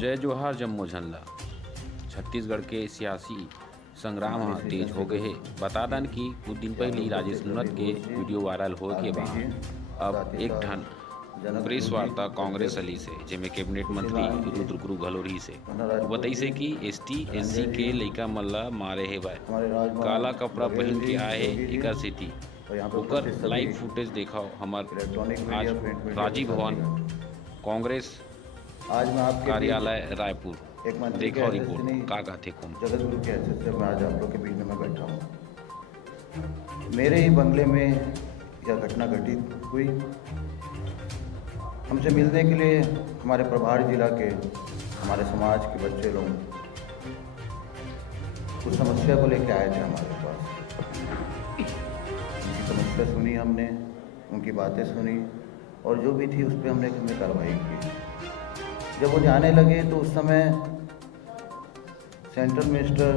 जय जोहार जम्मो झल्ला। छत्तीसगढ़ के सियासी संग्राम ह तेज हो गए हे। बता दन कि कुछ दिन पहले राजेश मूणत के वीडियो वायरल होए के बाद अब एक ठन प्रेस वार्ता कांग्रेस अली से जेमे कैबिनेट मंत्री रुद्र गुरु घलोरी से बताइसे कि एसटी एससी के लइका मन ल मारे हे भाई काला कपड़ा पहन के आए हे एकर सेती ओकर लाइव फुटेज देखाओ हमार आज राजीव भवन कांग्रेस आज मैं आपके कार्यालय रायपुर एक मंत्री के देखो हैसियत से रिपोर्ट नहीं, का थे कौन जगत गुरु के हैसियत से मैं आज आप लोग के बीच में मैं बैठा हूँ। मेरे ही बंगले में यह घटना घटित हुई। हमसे मिलने के लिए हमारे प्रभारी जिला के हमारे समाज के बच्चे लोग कुछ समस्या को लेकर आए थे हमारे पास। उनकी समस्या सुनी हमने, उनकी बातें सुनी और जो भी थी उस पर हमने कार्रवाई की। जब वो जाने लगे तो उस समय सेंट्रल मिनिस्टर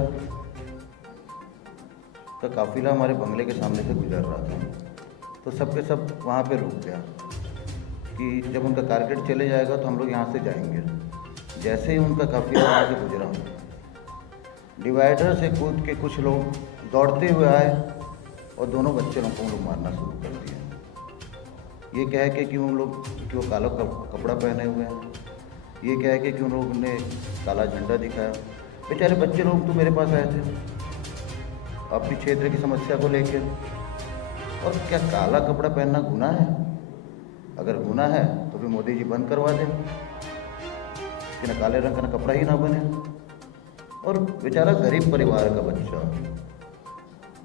का काफिला हमारे बंगले के सामने से गुजर रहा था, तो सबके सब वहाँ पे रुक गया कि जब उनका टारगेट चले जाएगा तो हम लोग यहाँ से जाएंगे। जैसे ही उनका काफिला वहाँ से गुजरा, डिवाइडर से कूद के कुछ लोग दौड़ते हुए आए और दोनों बच्चे लोगों को लोग मारना शुरू कर दिया। ये कह के कि उन लोग कि वो काला कपड़ा पहने हुए हैं, ये कह के कि उन लोगों ने काला झंडा दिखाया। बेचारे बच्चे लोग तो मेरे पास आए थे अपनी क्षेत्र की समस्या को लेकर। और क्या काला कपड़ा पहनना गुनाह है? अगर गुनाह है तो फिर मोदी जी बंद करवा दें कि ना काले रंग का ना कपड़ा ही ना बने। और बेचारा गरीब परिवार का बच्चा,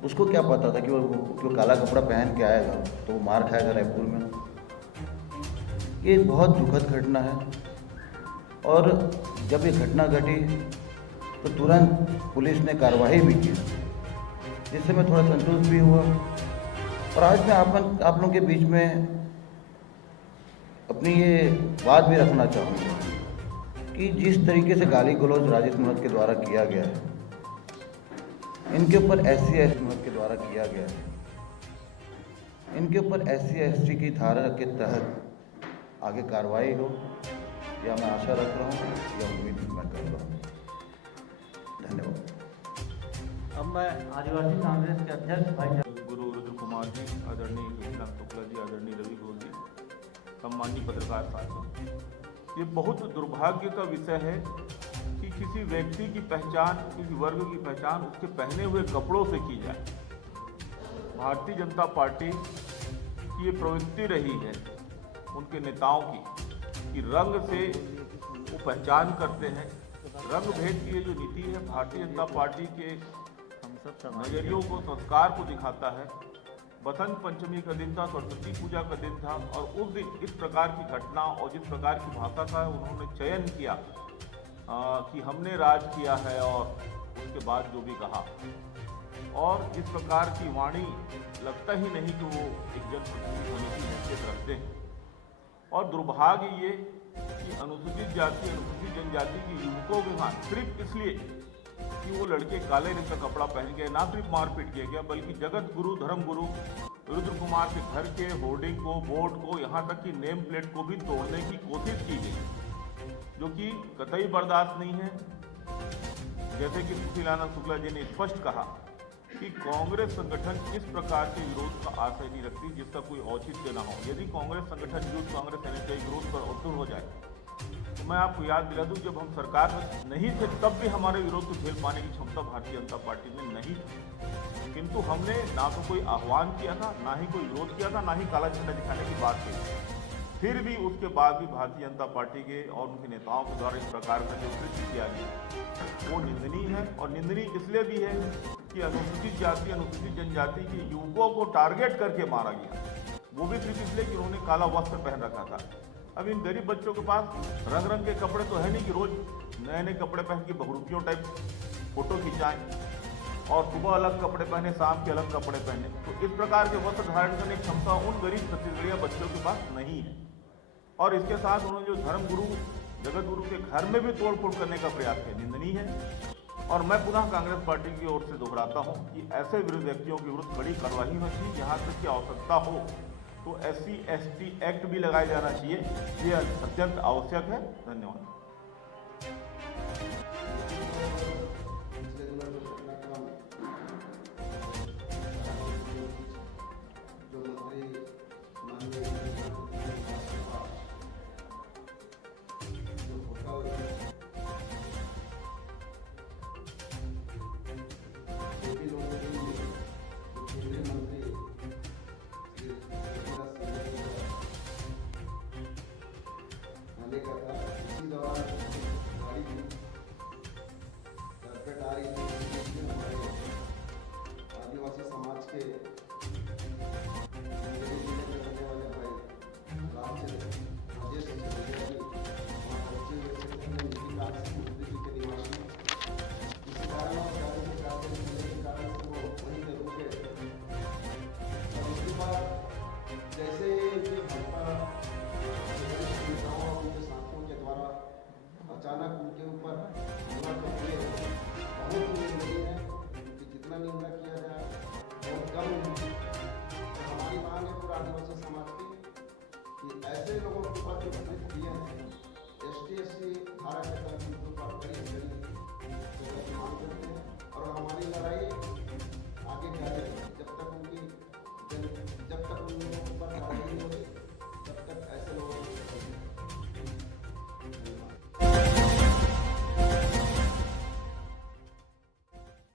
उसको क्या पता था कि वो काला कपड़ा पहन के आएगा तो वो मार खाएगा रायपुर में। ये बहुत दुखद घटना है। और जब ये घटना घटी तो तुरंत पुलिस ने कार्रवाई भी की, जिससे मैं थोड़ा संतुष्ट भी हुआ। और आज मैं आप लोगों के बीच में अपनी ये बात भी रखना चाहूँगा कि जिस तरीके से गाली गलौज राजेश मूणत के द्वारा किया गया है, इनके ऊपर SC/ST मूणत के द्वारा किया गया है, इनके ऊपर SC/ST की धारा के तहत आगे कार्रवाई हो, या मैं आशा रख रहा हूँ या उम्मीद मैं कर रहा हूँ। धन्यवाद। अब मैं आदिवासी कांग्रेस के अध्यक्ष भाई गुरु रुद्र कुमार जी, आदरणीय कृष्णा शुक्ला जी, आदरणीय रवि घोष जी, सम्मानित पत्रकार साथियों, ये बहुत दुर्भाग्य का विषय है कि किसी व्यक्ति की पहचान, किसी वर्ग की पहचान उसके पहने हुए कपड़ों से की जाए। भारतीय जनता पार्टी की ये प्रवृत्ति रही है उनके नेताओं की कि रंग से वो पहचान करते हैं। रंग भेद की ये जो नीति है भारतीय जनता पार्टी के नजरियों को, संस्कार को दिखाता है। बसंत पंचमी का दिन था, सरस्वती पूजा का दिन था और उस दिन इस प्रकार की घटना और जिस प्रकार की भाषा का उन्होंने चयन किया कि हमने राज किया है और उसके बाद जो भी कहा, और जिस प्रकार की वाणी, लगता ही नहीं कि वो एक जनप्रतिनिधि होने की हैसियत रखते हैं। और दुर्भाग्य ये कि अनुसूचित जाति, अनुसूचित जनजाति के युवकों के साथ सिर्फ इसलिए कि वो लड़के काले रंग का कपड़ा पहन गए, ना सिर्फ मारपीट किया गया बल्कि जगत गुरु, धर्म गुरु रुद्र कुमार के घर के होर्डिंग को, बोर्ड को, यहाँ तक कि नेम प्लेट को भी तोड़ने की कोशिश की गई, जो कि कतई बर्दाश्त नहीं है। जैसे कि सुशीलानंद शुक्ला जी ने स्पष्ट कहा कि कांग्रेस संगठन इस प्रकार के विरोध का आशय नहीं रखती जिसका कोई औचित्य न हो। यदि कांग्रेस संगठन यूथ कांग्रेस एनएसयूआई विरोध पर अवसर हो जाए तो मैं आपको याद दिला दूं, जब हम सरकार में नहीं थे तब भी हमारे विरोध को झेल पाने की क्षमता भारतीय जनता पार्टी में नहीं थी। किंतु हमने ना तो कोई आह्वान किया था, ना ही कोई विरोध किया था, ना ही काला झंडा दिखाने की बात की। फिर भी उसके बाद भी भारतीय जनता पार्टी के और उनके नेताओं के द्वारा इस प्रकार का जो कृत्य किया गया वो निंदनीय है। और निंदनीय इसलिए भी है कि अनुसूचित जाति, अनुसूचित जनजाति के युवकों को टारगेट करके मारा गया, वो भी सिर्फ इसलिए कि उन्होंने काला वस्त्र पहन रखा था। अब इन गरीब बच्चों के पास रंग रंग के कपड़े तो है नहीं कि रोज नए नए कपड़े पहन के बहुरूपियों टाइप फोटो खिंचाएं और सुबह अलग कपड़े पहने, शाम के अलग कपड़े पहने। तो इस प्रकार के वस्त्र धारण करने की क्षमता उन गरीब छत्तीसगढ़िया बच्चों के पास नहीं है। और इसके साथ उन्होंने जो धर्म गुरु, जगत गुरु के घर में भी तोड़फोड़ करने का प्रयास किया, निंदनीय है। और मैं पुनः कांग्रेस पार्टी की ओर से दोहराता हूं कि ऐसे विरोध व्यक्तियों के विरुद्ध कड़ी कार्रवाई होनी चाहिए। यहाँ तक की आवश्यकता हो तो SC/ST एक्ट भी लगाया जाना चाहिए। ये अत्यंत आवश्यक है। धन्यवाद।